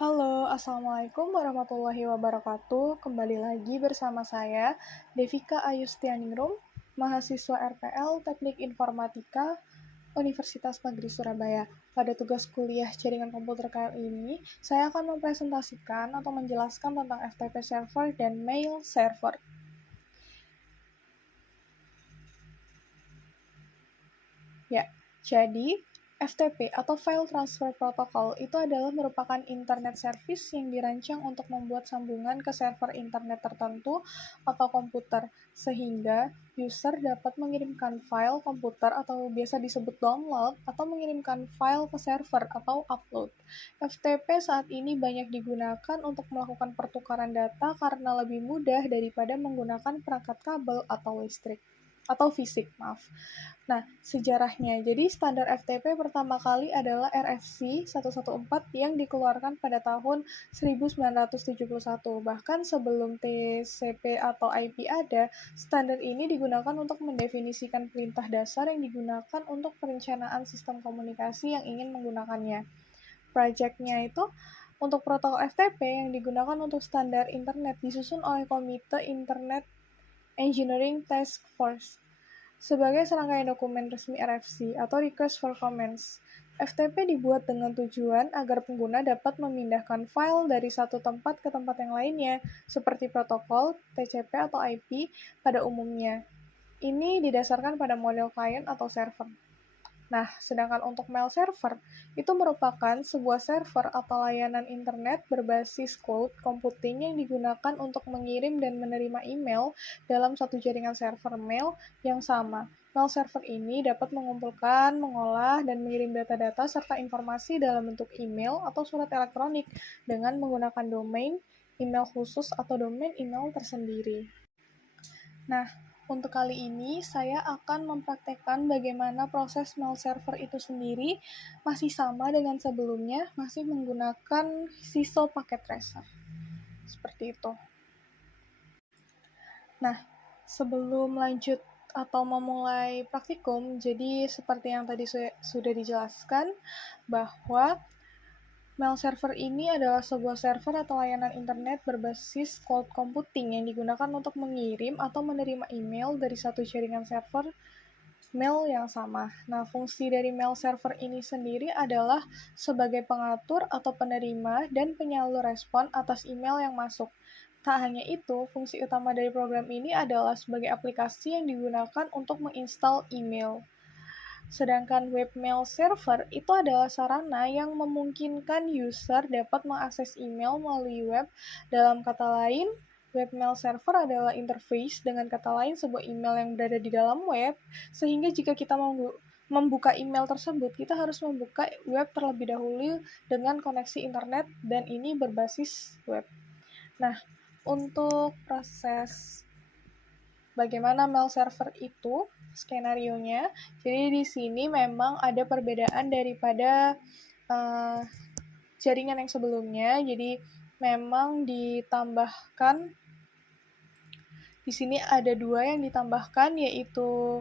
Halo, Assalamualaikum warahmatullahi wabarakatuh. Kembali lagi bersama saya, Devika Ayustianingrum, mahasiswa RPL Teknik Informatika, Universitas Negeri Surabaya. Pada tugas kuliah jaringan komputer kali ini, saya akan mempresentasikan atau menjelaskan tentang FTP server dan mail server. Ya, jadi FTP atau File Transfer Protocol itu adalah merupakan internet service yang dirancang untuk membuat sambungan ke server internet tertentu atau komputer, sehingga user dapat mengirimkan file komputer atau biasa disebut download atau mengirimkan file ke server atau upload. FTP saat ini banyak digunakan untuk melakukan pertukaran data karena lebih mudah daripada menggunakan perangkat kabel atau listrik. Atau fisik, maaf. Nah, sejarahnya, jadi standar FTP pertama kali adalah RFC 114 yang dikeluarkan pada tahun 1971. Bahkan sebelum TCP atau IP ada, standar ini digunakan untuk mendefinisikan perintah dasar yang digunakan untuk perencanaan sistem komunikasi yang ingin menggunakannya. Project-nya itu untuk protokol FTP yang digunakan untuk standar internet disusun oleh Komite Internet Engineering Task Force sebagai serangkaian dokumen resmi RFC atau Request for Comments. FTP dibuat dengan tujuan agar pengguna dapat memindahkan file dari satu tempat ke tempat yang lainnya, seperti protokol, TCP atau IP pada umumnya. Ini didasarkan pada model klien atau server. Nah, sedangkan untuk mail server, itu merupakan sebuah server atau layanan internet berbasis cloud computing yang digunakan untuk mengirim dan menerima email dalam satu jaringan server mail yang sama. Mail server ini dapat mengumpulkan, mengolah, dan mengirim data-data serta informasi dalam bentuk email atau surat elektronik dengan menggunakan domain email khusus atau domain email tersendiri. Nah, untuk kali ini saya akan mempraktekkan bagaimana proses mail server itu sendiri masih sama dengan sebelumnya, masih menggunakan SISO paket tracer. Seperti itu. Nah, sebelum lanjut atau memulai praktikum, jadi seperti yang tadi sudah dijelaskan bahwa mail server ini adalah sebuah server atau layanan internet berbasis cloud computing yang digunakan untuk mengirim atau menerima email dari satu jaringan server mail yang sama. Nah, fungsi dari mail server ini sendiri adalah sebagai pengatur atau penerima dan penyalur respon atas email yang masuk. Tak hanya itu, fungsi utama dari program ini adalah sebagai aplikasi yang digunakan untuk menginstal email. Sedangkan webmail server itu adalah sarana yang memungkinkan user dapat mengakses email melalui web. Dalam kata lain, webmail server adalah interface, dengan kata lain sebuah email yang berada di dalam web, sehingga jika kita membuka email tersebut, kita harus membuka web terlebih dahulu dengan koneksi internet, dan ini berbasis web. Nah, untuk proses bagaimana mail server itu, skenarionya. Jadi di sini memang ada perbedaan daripada jaringan yang sebelumnya. Jadi memang ditambahkan di sini ada dua yang ditambahkan, yaitu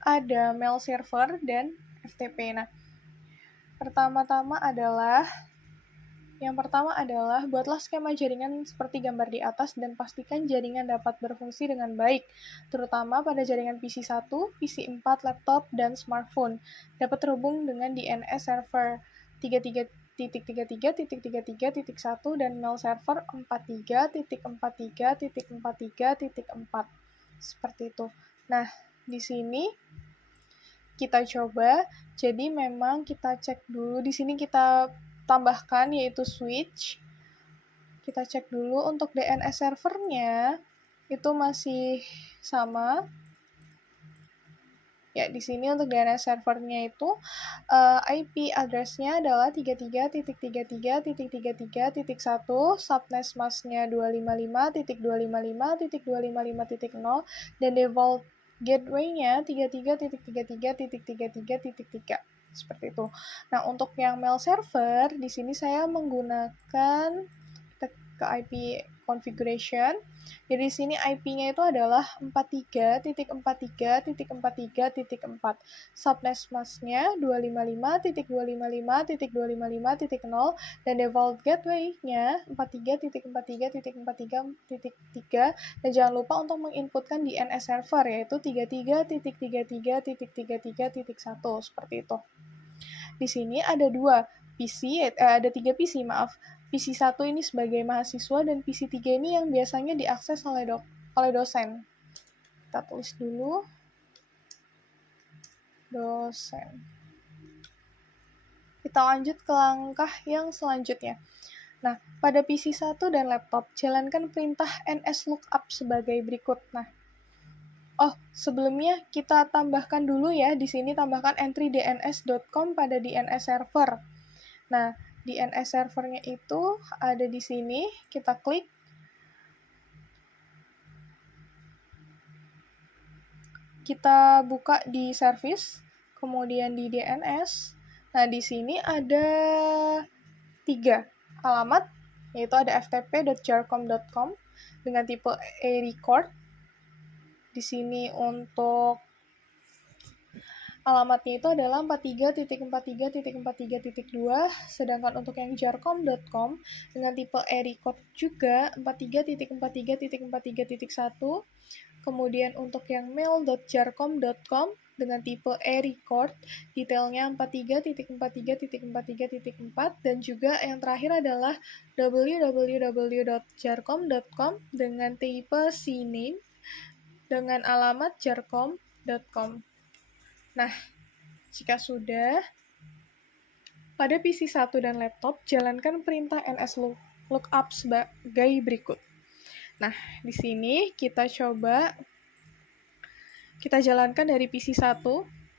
ada mail server dan FTP. Nah, yang pertama adalah buatlah skema jaringan seperti gambar di atas dan pastikan jaringan dapat berfungsi dengan baik, terutama pada jaringan PC1, PC4, laptop, dan smartphone. Dapat terhubung dengan DNS server 33.33.33.1 dan mail server 43.43.43.4. Seperti itu. Nah, di sini kita coba. Jadi memang kita cek dulu. Di sini kita tambahkan yaitu switch. Kita cek dulu untuk DNS servernya itu masih sama. Ya, di sini untuk DNS servernya itu IP address-nya adalah 33.33.33.1, subnet mask-nya 255.255.255.0 dan default gateway-nya 33.33.33.3. Seperti itu. Nah, untuk yang mail server, di sini saya menggunakan ke IP configuration. Jadi di sini IP-nya itu adalah 43.43.43.4. Subnet masknya 255.255.255.0 dan default gateway-nya 43.43.43.3 dan jangan lupa untuk menginputkan DNS server yaitu 33.33.33.1 seperti itu. Di sini ada tiga PC, maaf. PC 1 ini sebagai mahasiswa dan PC 3 ini yang biasanya diakses oleh dosen. Kita tulis dulu. Dosen. Kita lanjut ke langkah yang selanjutnya. Nah, pada PC 1 dan laptop, jalankan perintah nslookup sebagai berikut. Nah, sebelumnya kita tambahkan dulu ya, di sini tambahkan entry dns.com pada DNS server. Nah, DNS servernya itu ada di sini, kita klik. Kita buka di service, kemudian di DNS. Nah, di sini ada 3 alamat, yaitu ada ftp.jarcom.com dengan tipe e-record. Di sini untuk alamatnya itu adalah 43.43.43.2, sedangkan untuk yang jarcom.com dengan tipe e-record juga 43.43.43.1. Kemudian untuk yang mail.jarcom.com dengan tipe e-record, detailnya 43.43.43.4, dan juga yang terakhir adalah www.jarcom.com dengan tipe cname dengan alamat jarcom.com. Nah, jika sudah, pada PC 1 dan laptop, jalankan perintah nslookup sebagai berikut. Nah, di sini kita jalankan dari PC 1,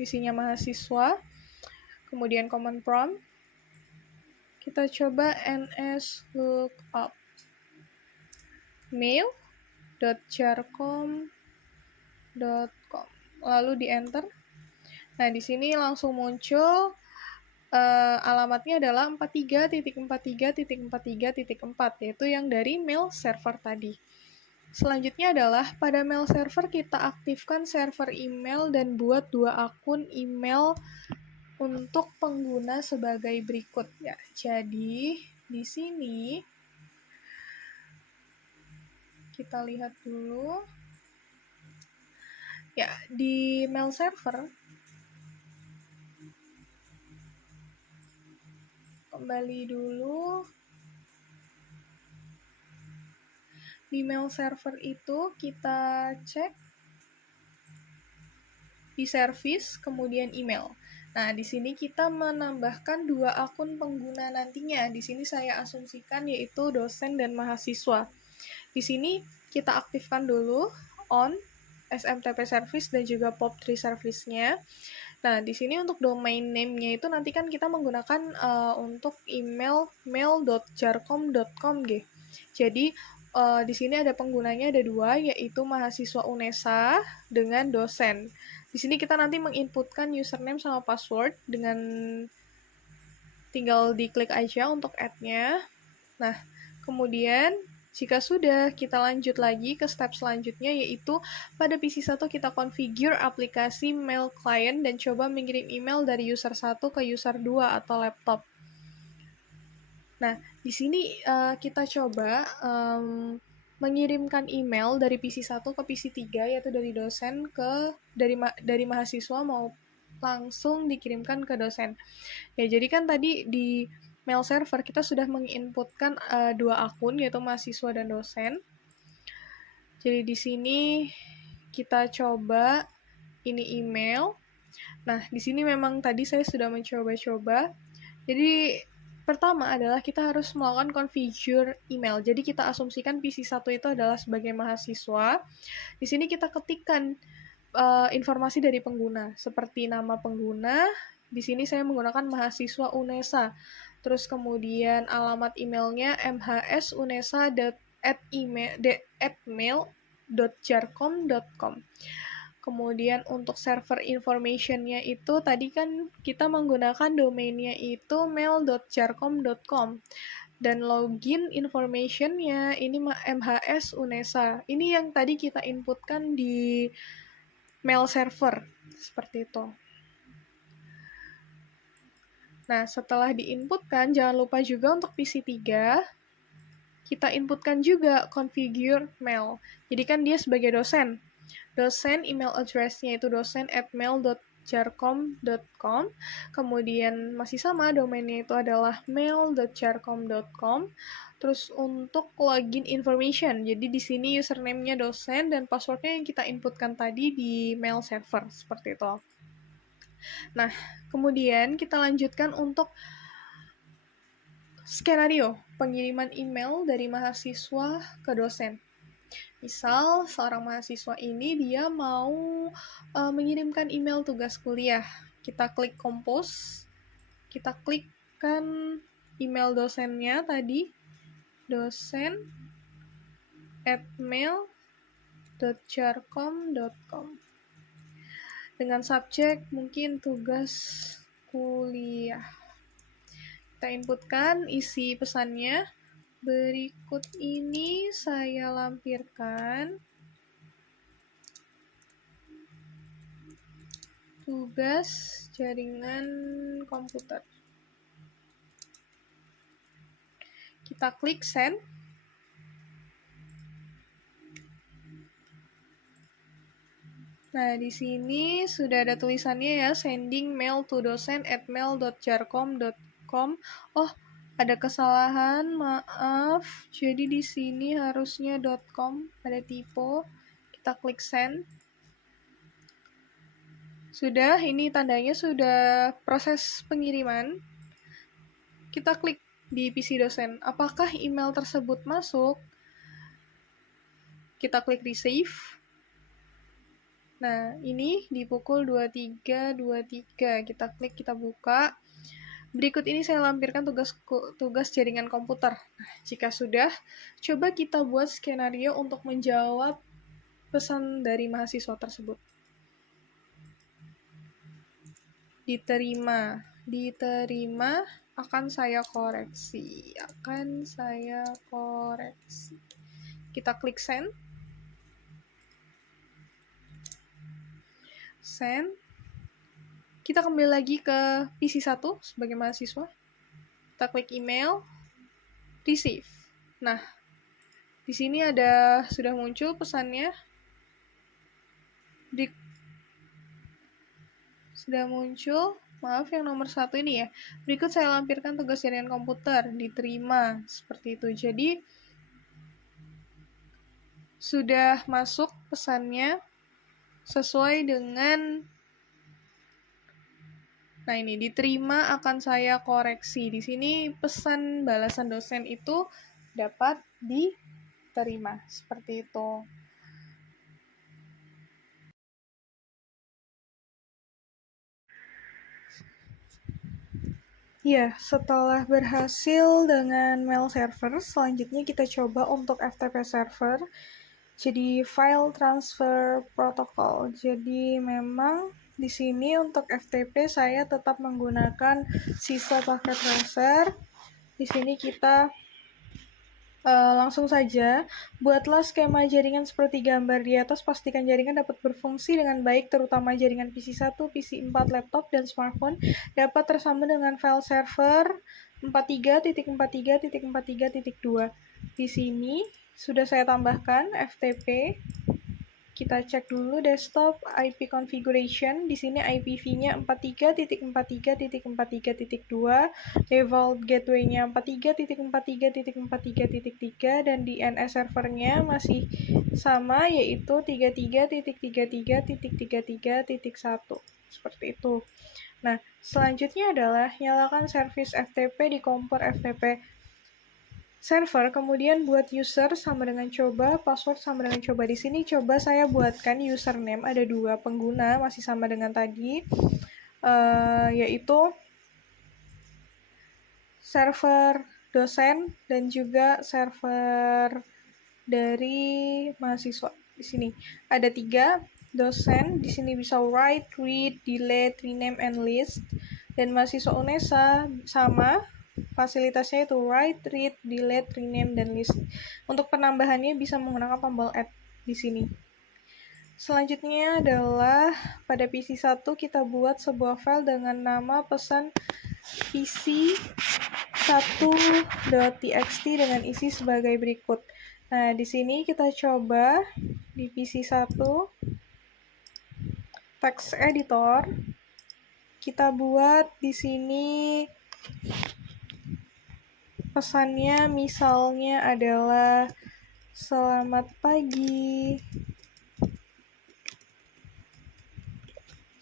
PC-nya mahasiswa, kemudian command prompt, kita coba nslookup mail.jarcom.com, lalu di enter. Nah, di sini langsung muncul alamatnya adalah 43.43.43.4, yaitu yang dari mail server tadi. Selanjutnya adalah pada mail server kita aktifkan server email dan buat 2 akun email untuk pengguna sebagai berikut ya. Jadi di sini kita lihat dulu. Ya, di mail server kembali dulu. Di mail server itu kita cek di service, kemudian email. Nah, di sini kita menambahkan 2 akun pengguna nantinya. Di sini saya asumsikan yaitu dosen dan mahasiswa. Di sini kita aktifkan dulu on SMTP service dan juga POP3 service-nya. Nah, di sini untuk domain name-nya itu nanti kan kita menggunakan untuk email mail.jarcom.com g. Jadi di sini ada penggunanya ada 2, yaitu mahasiswa UNESA dengan dosen. Di sini kita nanti menginputkan username sama password dengan tinggal diklik aja untuk add-nya. Nah, kemudian jika sudah, kita lanjut lagi ke step selanjutnya, yaitu pada PC 1 kita configure aplikasi mail client dan coba mengirim email dari user 1 ke user 2 atau laptop. Nah, di sini kita coba mengirimkan email dari PC 1 ke PC 3, yaitu dari dosen dari mahasiswa mau langsung dikirimkan ke dosen. Ya, jadi kan tadi di mail server kita sudah menginputkan 2 akun yaitu mahasiswa dan dosen. Jadi di sini kita coba ini email. Nah, di sini memang tadi saya sudah mencoba-coba. Jadi pertama adalah kita harus melakukan configure email. Jadi kita asumsikan PC 1 itu adalah sebagai mahasiswa. Di sini kita ketikkan informasi dari pengguna seperti nama pengguna. Di sini saya menggunakan mahasiswa UNESA. Terus kemudian alamat emailnya mhsunesa@mail.jarcom.com. Kemudian untuk server information-nya itu tadi kan kita menggunakan domainnya itu mail.jarcom.com. Dan login information-nya ini MHS UNESA. Ini yang tadi kita inputkan di mail server, seperti itu. Nah, setelah diinputkan, jangan lupa juga untuk PC3, kita inputkan juga configure mail. Jadi kan dia sebagai dosen. Dosen email address-nya itu dosen@mail.jarcom.com. Kemudian masih sama, domainnya itu adalah mail.jarcom.com. Terus untuk login information, jadi di sini username-nya dosen dan password-nya yang kita inputkan tadi di mail server, seperti itu. Nah, kemudian kita lanjutkan untuk skenario pengiriman email dari mahasiswa ke dosen. Misal, seorang mahasiswa ini dia mau mengirimkan email tugas kuliah. Kita klik compose, kita klikkan email dosennya tadi, dosen@mail.jarcom.com. Dengan subjek mungkin tugas kuliah. Kita inputkan isi pesannya. Berikut ini saya lampirkan tugas jaringan komputer. Kita klik send. Nah, di sini sudah ada tulisannya ya, sending mail to dosen@mail.jarcom.com. Oh, ada kesalahan, maaf. Jadi di sini harusnya .com, ada typo. Kita klik send. Sudah, ini tandanya sudah proses pengiriman. Kita klik di PC dosen. Apakah email tersebut masuk? Kita klik receive. Nah, ini di pukul 23.23. Kita klik, kita buka. Berikut ini saya lampirkan tugas jaringan komputer. Nah, jika sudah, coba kita buat skenario untuk menjawab pesan dari mahasiswa tersebut. Diterima, akan saya koreksi. Kita klik send. Send. Kita kembali lagi ke PC1 sebagai mahasiswa. Kita klik email, receive. Nah, di sini sudah muncul pesannya. Sudah muncul, maaf yang nomor 1 ini ya. Berikut saya lampirkan tugas jaringan komputer, diterima, seperti itu. Jadi, sudah masuk pesannya sesuai dengan, nah ini, diterima akan saya koreksi. Di sini pesan balasan dosen itu dapat diterima, seperti itu. Ya, setelah berhasil dengan mail server, selanjutnya kita coba untuk FTP server. Jadi file transfer protocol. Jadi memang di sini untuk FTP saya tetap menggunakan sisa paket tracer. Di sini kita langsung saja buatlah skema jaringan seperti gambar di atas. Pastikan jaringan dapat berfungsi dengan baik, terutama jaringan PC1, PC4, laptop, dan smartphone dapat tersambung dengan file server 43.43.43.2. Di sini sudah saya tambahkan FTP. Kita cek dulu desktop IP configuration. Di sini IPv-nya 43.43.43.2, default gateway-nya 43.43.43.3, dan DNS servernya masih sama, yaitu 33.33.33.1. Seperti itu. Nah, selanjutnya adalah nyalakan service FTP di kompor FTP server, kemudian buat user sama dengan coba, password sama dengan coba. Di sini coba saya buatkan username, ada 2 pengguna, masih sama dengan tadi, yaitu server dosen dan juga server dari mahasiswa. Di sini ada 3 dosen, di sini bisa write, read, delete, rename, and list. Dan mahasiswa UNESA sama, Fasilitasnya itu write, read, delete, rename, dan list. Untuk penambahannya bisa menggunakan tombol add di sini. Selanjutnya adalah pada PC1 kita buat sebuah file dengan nama pesan pc1.txt dengan isi sebagai berikut. Nah, di sini kita coba di PC1 text editor. Kita buat di sini pesannya misalnya adalah selamat pagi.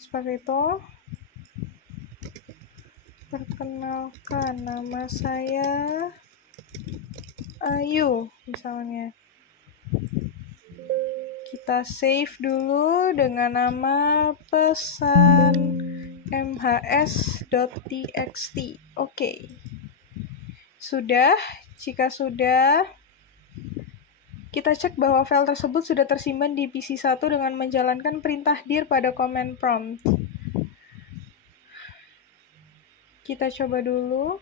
Seperti itu. Perkenalkan, nama saya Ayu misalnya. Kita save dulu dengan nama pesan mhs.txt. Oke. Sudah. Jika sudah, kita cek bahwa file tersebut sudah tersimpan di PC1 dengan menjalankan perintah dir pada command prompt. Kita coba dulu.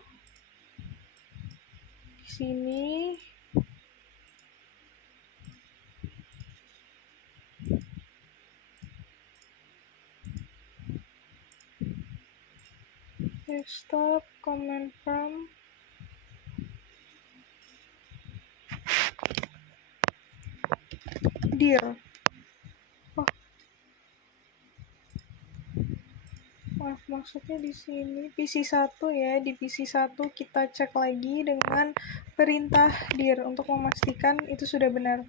Di sini. Desktop command prompt. Dir. Maksudnya di sini PC1 ya, di PC1 kita cek lagi dengan perintah dir untuk memastikan itu sudah benar.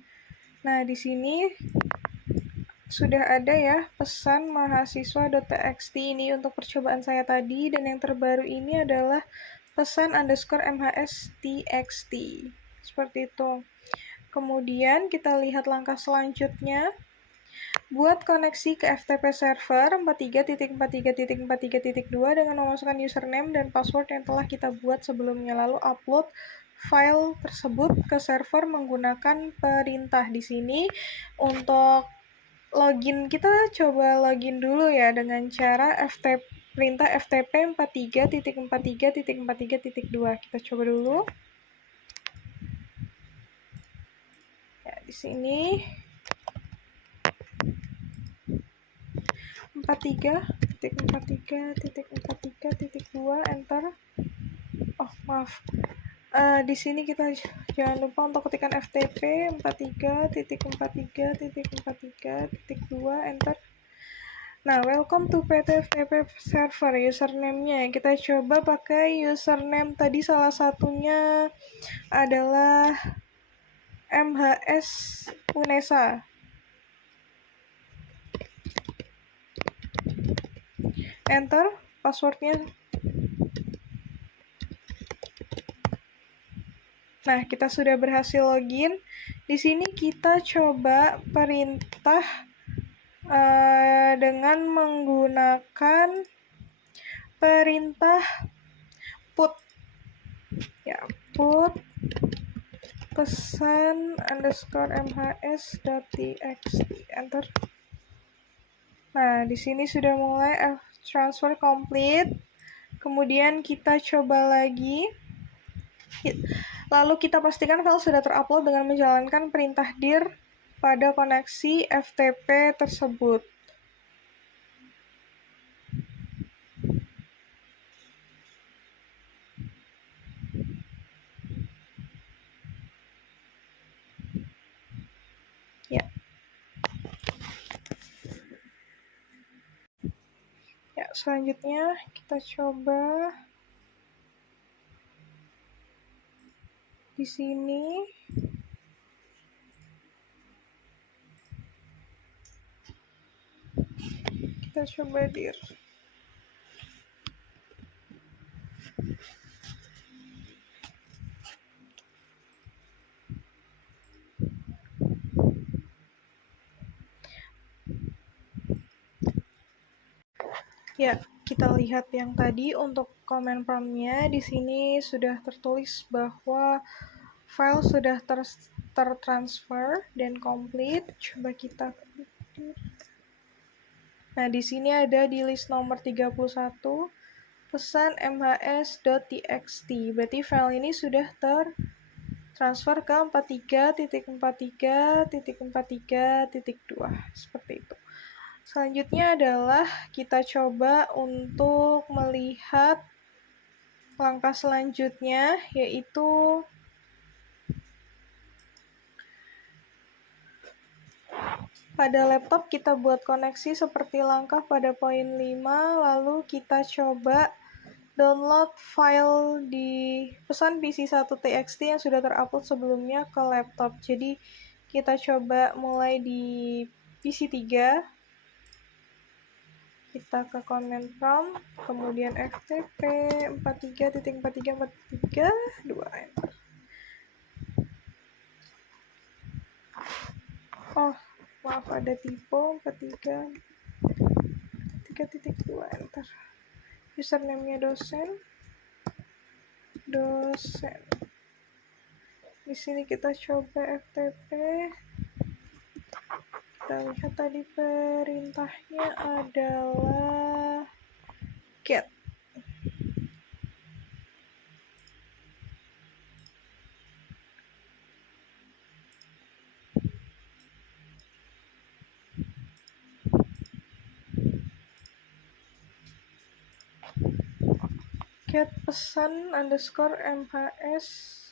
Nah, di sini sudah ada ya pesan mahasiswa.txt ini untuk percobaan saya tadi, dan yang terbaru ini adalah pesan _mhs.txt. Seperti itu. Kemudian kita lihat langkah selanjutnya. Buat koneksi ke FTP server 43.43.43.2 dengan memasukkan username dan password yang telah kita buat sebelumnya, lalu upload file tersebut ke server menggunakan perintah. Di sini untuk login kita coba login dulu ya dengan cara perintah ftp 43.43.43.2. Kita coba dulu. Ya, di sini 43.43.43.2, enter. Oh, maaf. Di sini kita jangan lupa untuk ketikkan ftp 43.43.43.2, enter. Nah, welcome to PT FTP server. Username-nya kita coba pakai username tadi, salah satunya adalah MHS Unesa. Enter. Passwordnya. Nah, kita sudah berhasil login. Di sini kita coba perintah dengan menggunakan perintah put. Ya, put pesan _mhs.txt. Enter. Nah, di sini sudah mulai transfer complete. Kemudian kita coba lagi. Lalu kita pastikan file sudah terupload dengan menjalankan perintah dir pada koneksi FTP tersebut. Ya, selanjutnya kita coba di sini. Kita coba dir. Ya, kita lihat yang tadi untuk command prompt-nya. Di sini sudah tertulis bahwa file sudah tertransfer dan complete. Coba kita. Nah, di sini ada di list nomor 31 pesan mhs.txt. Berarti file ini sudah tertransfer ke 43.43.43.2 seperti itu. Selanjutnya adalah kita coba untuk melihat langkah selanjutnya, yaitu pada laptop kita buat koneksi seperti langkah pada poin 5, lalu kita coba download file di pesan PC1.txt yang sudah terupload sebelumnya ke laptop. Jadi kita coba mulai di PC3, kita ke command prompt, kemudian ftp 43.43.43.2 enter. Oh, maaf ada typo 43.3.2 enter. Username-nya dosen. Di sini kita coba ftp. Kita lihat tadi perintahnya adalah get. Get pesan underscore mhs.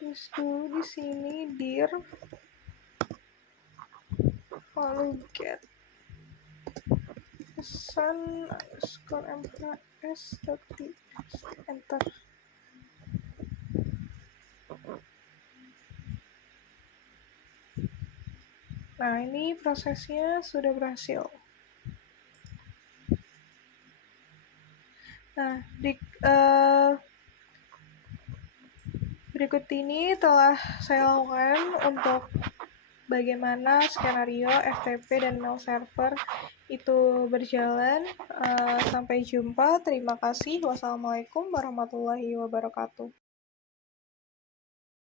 Terus dulu di sini dir, lalu get pesan underscore mhs.txt enter. Nah, ini prosesnya sudah berhasil. Nah, berikut ini telah saya lakukan untuk bagaimana skenario FTP dan mail server itu berjalan. Sampai jumpa, terima kasih. Wassalamualaikum warahmatullahi wabarakatuh.